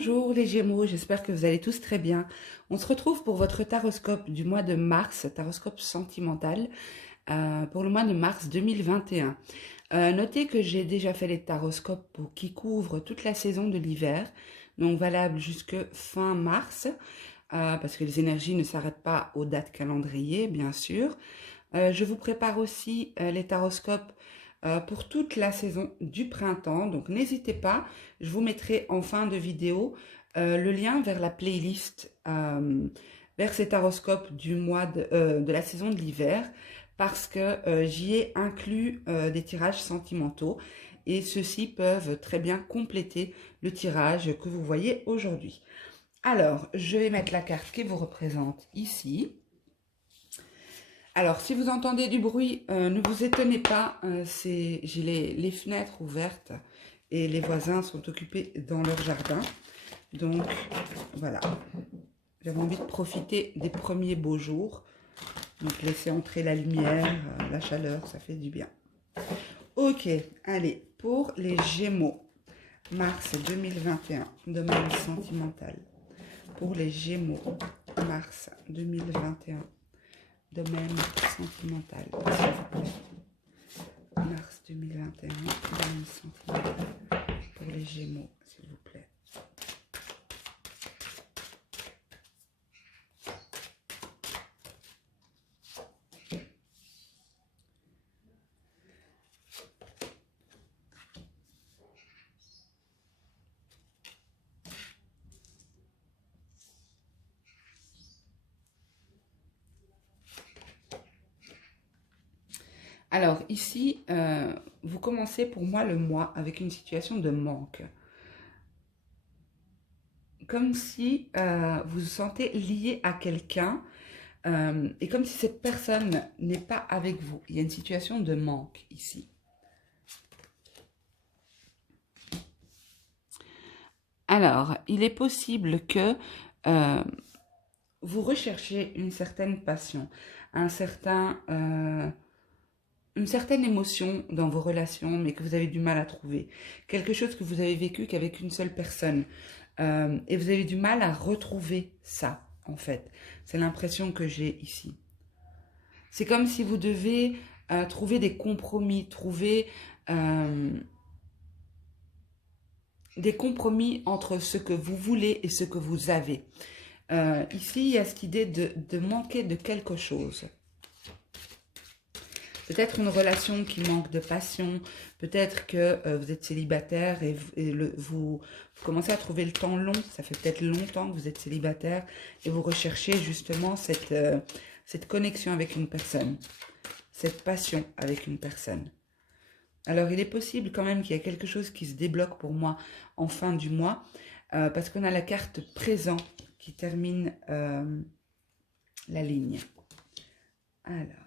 Bonjour les Gémeaux, j'espère que vous allez tous très bien. On se retrouve pour votre taroscope du mois de mars, taroscope sentimental, pour le mois de mars 2021. Notez que j'ai déjà fait les taroscopes qui couvrent toute la saison de l'hiver, donc valable jusque fin mars, parce que les énergies ne s'arrêtent pas aux dates calendrier, bien sûr. Je vous prépare aussi les taroscopes pour toute la saison du printemps. Donc n'hésitez pas, je vous mettrai en fin de vidéo le lien vers la playlist, vers ces taroscopes du mois de la saison de l'hiver, parce que j'y ai inclus des tirages sentimentaux et ceux-ci peuvent très bien compléter le tirage que vous voyez aujourd'hui. Alors, je vais mettre la carte qui vous représente ici. Alors, si vous entendez du bruit, ne vous étonnez pas, j'ai les fenêtres ouvertes et les voisins sont occupés dans leur jardin. Donc, voilà, j'avais envie de profiter des premiers beaux jours. Donc, laisser entrer la lumière, la chaleur, ça fait du bien. Ok, allez, pour les Gémeaux, mars 2021, domaine sentimental. Pour les Gémeaux, mars 2021. Domaine sentimental, s'il vous plaît. Mars 2021, domaine sentimental. Pour les Gémeaux, s'il vous plaît. Alors ici, vous commencez pour moi le mois avec une situation de manque. Comme si vous vous sentez lié à quelqu'un et comme si cette personne n'est pas avec vous. Il y a une situation de manque ici. Alors, il est possible que vous recherchiez une certaine passion, une certaine émotion dans vos relations, mais que vous avez du mal à trouver. Quelque chose que vous avez vécu qu'avec une seule personne. Et vous avez du mal à retrouver ça, en fait. C'est l'impression que j'ai ici. C'est comme si vous devez trouver des compromis, trouver des compromis entre ce que vous voulez et ce que vous avez. Ici, il y a cette idée de manquer de quelque chose. Peut-être une relation qui manque de passion, peut-être que vous êtes célibataire et vous commencez à trouver le temps long, ça fait peut-être longtemps que vous êtes célibataire et vous recherchez justement cette connexion avec une personne, cette passion avec une personne. Alors il est possible quand même qu'il y ait quelque chose qui se débloque pour moi en fin du mois, parce qu'on a la carte présent qui termine la ligne. Alors.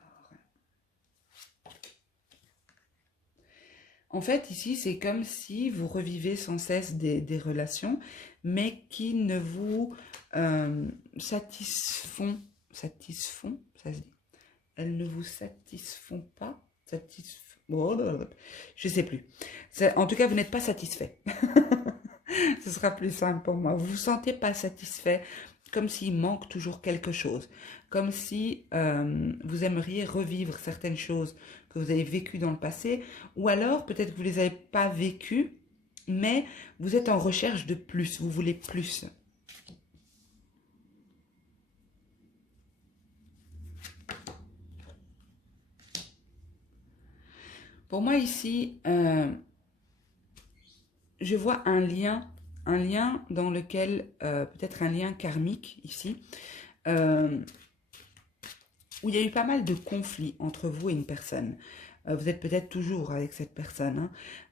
En fait, ici, c'est comme si vous revivez sans cesse des relations, mais qui ne vous satisfont, ça se dit. Elles ne vous satisfont pas, oh, je sais plus. En tout cas, vous n'êtes pas satisfait. Ce sera plus simple pour moi. Vous vous sentez pas satisfait, comme s'il manque toujours quelque chose, comme si vous aimeriez revivre certaines choses que vous avez vécues dans le passé, ou alors peut-être que vous ne les avez pas vécues, mais vous êtes en recherche de plus, vous voulez plus. Pour moi ici, je vois un lien dans lequel, peut-être un lien karmique ici, où il y a eu pas mal de conflits entre vous et une personne. Vous êtes peut-être toujours avec cette personne,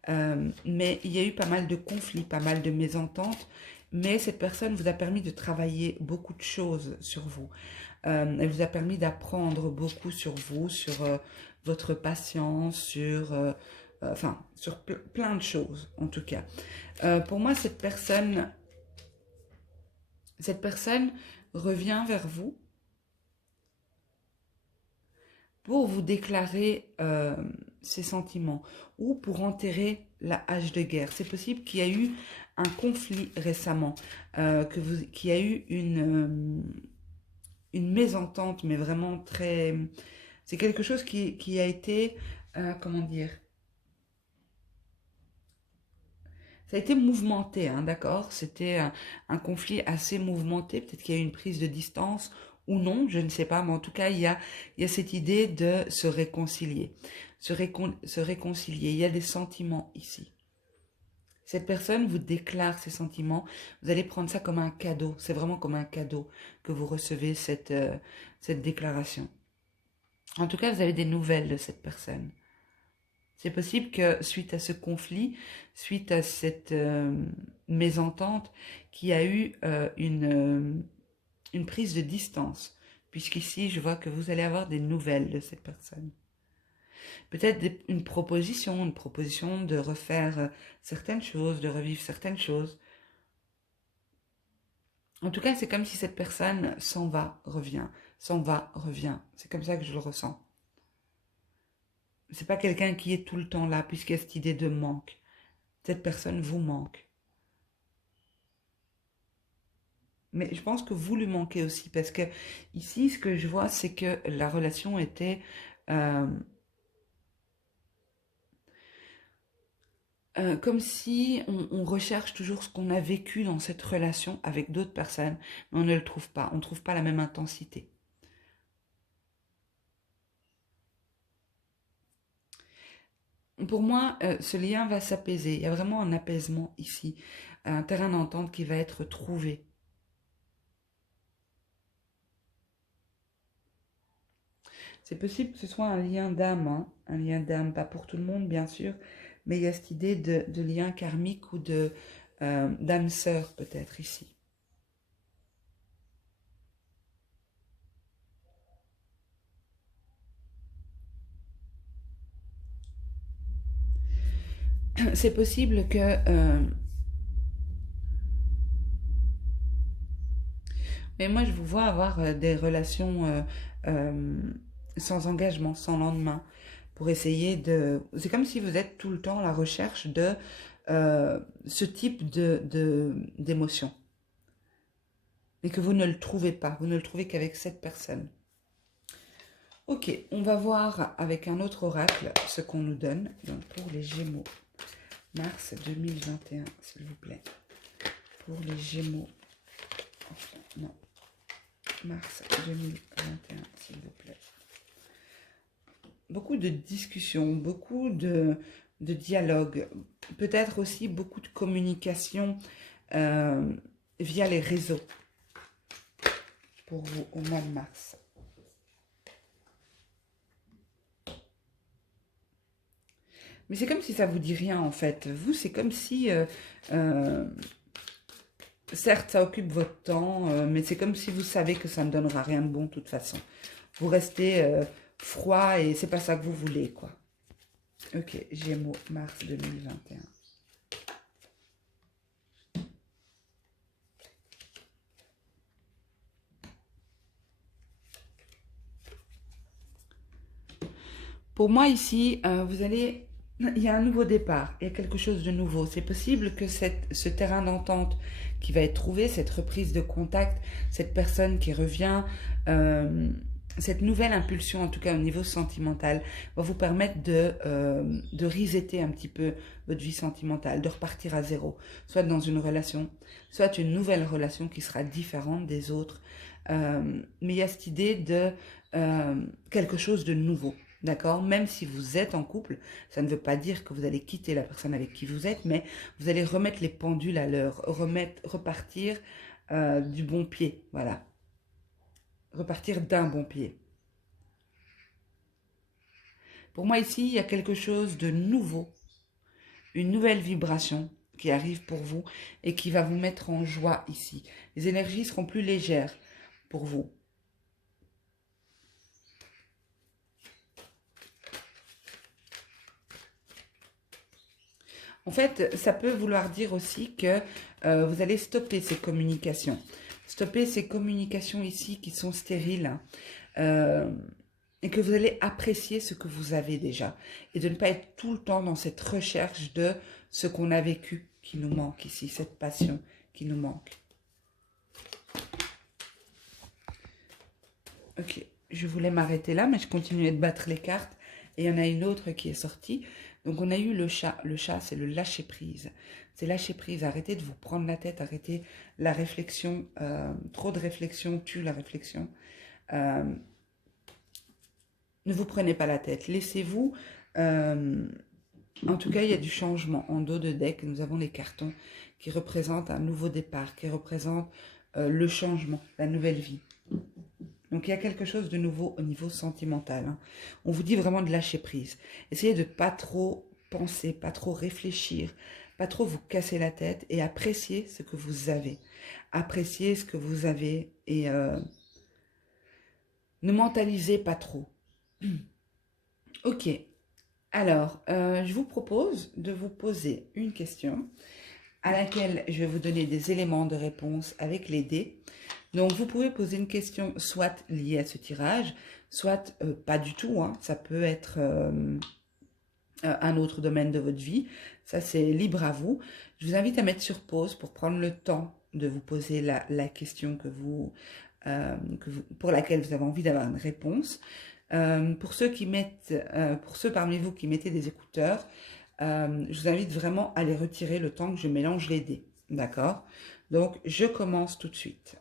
hein, mais il y a eu pas mal de conflits, pas mal de mésententes, mais cette personne vous a permis de travailler beaucoup de choses sur vous. Elle vous a permis d'apprendre beaucoup sur vous, sur votre patience, sur plein de choses, en tout cas. Pour moi, cette personne revient vers vous pour vous déclarer ses sentiments ou pour enterrer la hache de guerre. C'est possible qu'il y ait eu un conflit récemment, qui a eu une mésentente, mais vraiment très... C'est quelque chose qui a été, comment dire, ça a été mouvementé, hein, d'accord? C'était un conflit assez mouvementé. Peut-être qu'il y a eu une prise de distance ou non, je ne sais pas. Mais en tout cas, il y a cette idée de se réconcilier. Se réconcilier. Il y a des sentiments ici. Cette personne vous déclare ses sentiments. Vous allez prendre ça comme un cadeau. C'est vraiment comme un cadeau que vous recevez cette déclaration. En tout cas, vous avez des nouvelles de cette personne. C'est possible que suite à ce conflit, suite à cette mésentente, qu'il y a eu une prise de distance, puisqu'ici, je vois que vous allez avoir des nouvelles de cette personne. Peut-être une proposition de refaire certaines choses, de revivre certaines choses. En tout cas, c'est comme si cette personne s'en va, revient, s'en va, revient. C'est comme ça que je le ressens. C'est pas quelqu'un qui est tout le temps là, puisqu'il y a cette idée de manque. Cette personne vous manque. Mais je pense que vous lui manquez aussi, parce que ici, ce que je vois, c'est que la relation était comme si on recherche toujours ce qu'on a vécu dans cette relation avec d'autres personnes, mais on ne le trouve pas. On ne trouve pas la même intensité. Pour moi, ce lien va s'apaiser. Il y a vraiment un apaisement ici, un terrain d'entente qui va être trouvé. C'est possible que ce soit un lien d'âme, hein, un lien d'âme, pas pour tout le monde bien sûr, mais il y a cette idée de lien karmique ou d'âme sœur peut-être ici. C'est possible que... mais moi je vous vois avoir des relations sans engagement, sans lendemain, pour essayer de... C'est comme si vous êtes tout le temps à la recherche de ce type d'émotion. Et que vous ne le trouvez pas, vous ne le trouvez qu'avec cette personne. Ok, on va voir avec un autre oracle ce qu'on nous donne. Donc pour les Gémeaux, mars 2021, s'il vous plaît. Pour les Gémeaux, enfin, non, mars 2021, s'il vous plaît. Beaucoup de discussions, beaucoup de dialogues, peut-être aussi beaucoup de communication via les réseaux pour vous au mois de mars. Mais c'est comme si ça vous dit rien en fait. Vous, c'est comme si, certes, ça occupe votre temps, mais c'est comme si vous savez que ça ne donnera rien de bon de toute façon. Vous restez froid et c'est pas ça que vous voulez, quoi. Ok, Gémeaux, mars 2021. Pour moi ici, vous allez... Il y a un nouveau départ, il y a quelque chose de nouveau. C'est possible que ce terrain d'entente qui va être trouvé, cette reprise de contact, cette personne qui revient, cette nouvelle impulsion, en tout cas au niveau sentimental, va vous permettre de resetter un petit peu votre vie sentimentale, de repartir à zéro, soit dans une relation, soit une nouvelle relation qui sera différente des autres. Mais il y a cette idée de quelque chose de nouveau. D'accord? Même si vous êtes en couple, ça ne veut pas dire que vous allez quitter la personne avec qui vous êtes, mais vous allez remettre les pendules à l'heure, repartir du bon pied, voilà. Repartir d'un bon pied. Pour moi ici, il y a quelque chose de nouveau, une nouvelle vibration qui arrive pour vous et qui va vous mettre en joie ici. Les énergies seront plus légères pour vous. En fait, ça peut vouloir dire aussi que vous allez stopper ces communications. Stopper ces communications ici qui sont stériles. Et que vous allez apprécier ce que vous avez déjà. Et de ne pas être tout le temps dans cette recherche de ce qu'on a vécu. qui nous manque ici, cette passion qui nous manque. Ok, je voulais m'arrêter là, mais je continuais de battre les cartes. Et il y en a une autre qui est sortie. Donc on a eu le chat. Le chat, c'est le lâcher prise. C'est lâcher prise. Arrêtez de vous prendre la tête. Arrêtez la réflexion. Trop de réflexion tue la réflexion. Ne vous prenez pas la tête. Laissez-vous... en tout cas, il y a du changement. En dos de deck, nous avons les cartons qui représentent un nouveau départ, qui représentent le changement, la nouvelle vie. Donc, il y a quelque chose de nouveau au niveau sentimental. Hein. On vous dit vraiment de lâcher prise. Essayez de ne pas trop penser, pas trop réfléchir, pas trop vous casser la tête et apprécier ce que vous avez. Appréciez ce que vous avez et ne mentalisez pas trop. Ok. Alors, je vous propose de vous poser une question à laquelle je vais vous donner des éléments de réponse avec les dés. Donc, vous pouvez poser une question soit liée à ce tirage, soit pas du tout. Hein. Ça peut être un autre domaine de votre vie. Ça, c'est libre à vous. Je vous invite à mettre sur pause pour prendre le temps de vous poser la question pour laquelle vous avez envie d'avoir une réponse. Pour ceux parmi vous qui mettez des écouteurs, je vous invite vraiment à les retirer le temps que je mélange les dés. D'accord? Donc, je commence tout de suite.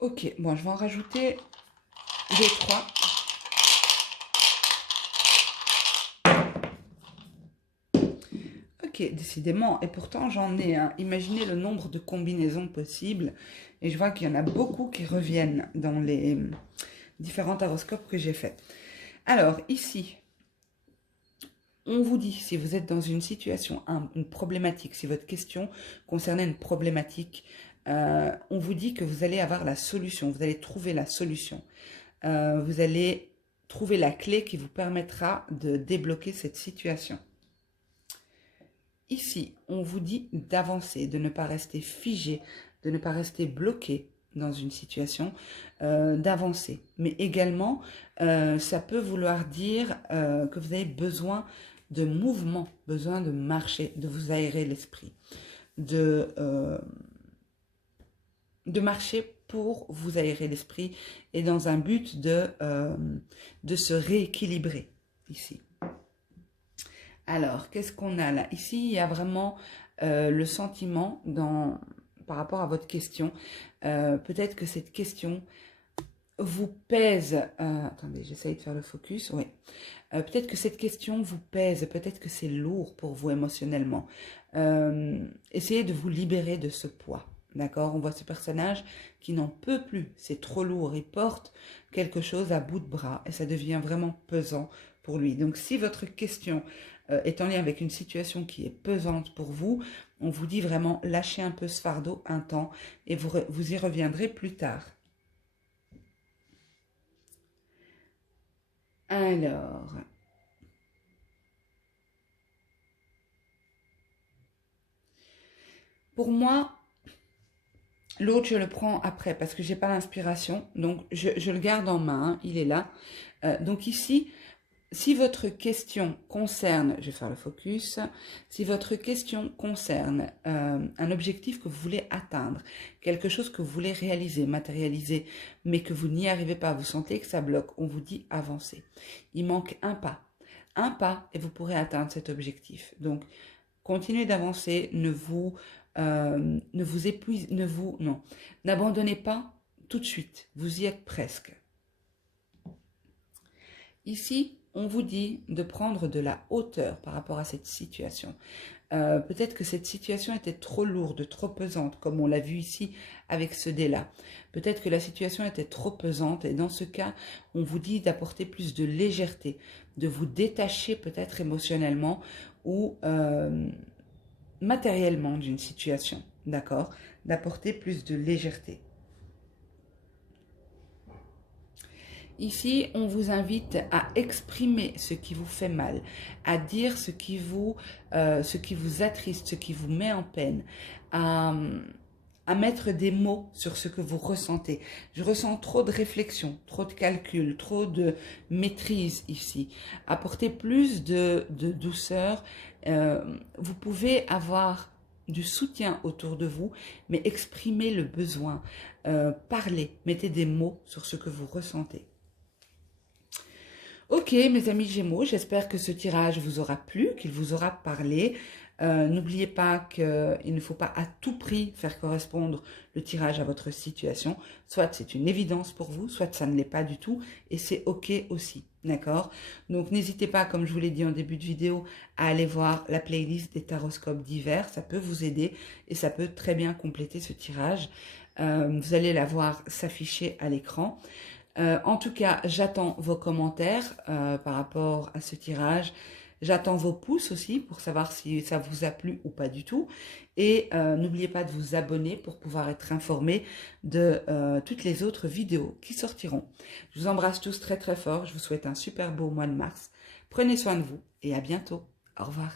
Ok, bon, je vais en rajouter 2, 3. Ok, décidément, et pourtant j'en ai imaginé le nombre de combinaisons possibles, et je vois qu'il y en a beaucoup qui reviennent dans les différents horoscopes que j'ai faits. Alors, ici, on vous dit, si vous êtes dans une situation, une problématique, si votre question concernait une problématique, on vous dit que vous allez avoir la solution, vous allez trouver la solution. Vous allez trouver la clé qui vous permettra de débloquer cette situation. Ici, on vous dit d'avancer, de ne pas rester figé, de ne pas rester bloqué dans une situation, d'avancer. Mais également, ça peut vouloir dire que vous avez besoin de mouvement, besoin de marcher, de vous aérer l'esprit, de marcher pour vous aérer l'esprit et dans un but de se rééquilibrer ici. Alors, qu'est-ce qu'on a là? Ici, il y a vraiment le sentiment par rapport à votre question. Peut-être que cette question vous pèse. Attendez, j'essaye de faire le focus. Oui. Peut-être que cette question vous pèse. Peut-être que c'est lourd pour vous émotionnellement. Essayez de vous libérer de ce poids. D'accord? On voit ce personnage qui n'en peut plus. C'est trop lourd. Il porte quelque chose à bout de bras et ça devient vraiment pesant pour lui. Donc, si votre question est en lien avec une situation qui est pesante pour vous, on vous dit vraiment lâchez un peu ce fardeau un temps et vous y reviendrez plus tard. Alors, pour moi, l'autre je le prends après parce que j'ai pas l'inspiration, donc je le garde en main, hein, il est là. Donc ici, si votre question concerne, je vais faire le focus, si votre question concerne un objectif que vous voulez atteindre, quelque chose que vous voulez réaliser, matérialiser, mais que vous n'y arrivez pas, vous sentez que ça bloque, on vous dit avancez. Il manque un pas et vous pourrez atteindre cet objectif. Donc, continuez d'avancer, n'abandonnez pas tout de suite, vous y êtes presque. Ici, on vous dit de prendre de la hauteur par rapport à cette situation. Peut-être que cette situation était trop lourde, trop pesante, comme on l'a vu ici avec ce dé-là. Peut-être que la situation était trop pesante et dans ce cas, on vous dit d'apporter plus de légèreté, de vous détacher peut-être émotionnellement ou matériellement d'une situation, d'accord? D'apporter plus de légèreté. Ici, on vous invite à exprimer ce qui vous fait mal, à dire ce qui vous attriste, ce qui vous met en peine, à à mettre des mots sur ce que vous ressentez. Je ressens trop de réflexion, trop de calcul, trop de maîtrise ici. Apportez plus de douceur. Vous pouvez avoir du soutien autour de vous, mais exprimez le besoin. Parlez, mettez des mots sur ce que vous ressentez. Ok, mes amis Gémeaux, j'espère que ce tirage vous aura plu, qu'il vous aura parlé. N'oubliez pas qu'il ne faut pas à tout prix faire correspondre le tirage à votre situation. Soit c'est une évidence pour vous, soit ça ne l'est pas du tout, et c'est ok aussi, d'accord? Donc n'hésitez pas, comme je vous l'ai dit en début de vidéo, à aller voir la playlist des taroscopes divers. Ça peut vous aider et ça peut très bien compléter ce tirage. Vous allez la voir s'afficher à l'écran. En tout cas, j'attends vos commentaires par rapport à ce tirage. J'attends vos pouces aussi pour savoir si ça vous a plu ou pas du tout. Et n'oubliez pas de vous abonner pour pouvoir être informé de toutes les autres vidéos qui sortiront. Je vous embrasse tous très très fort. Je vous souhaite un super beau mois de mars. Prenez soin de vous et à bientôt. Au revoir.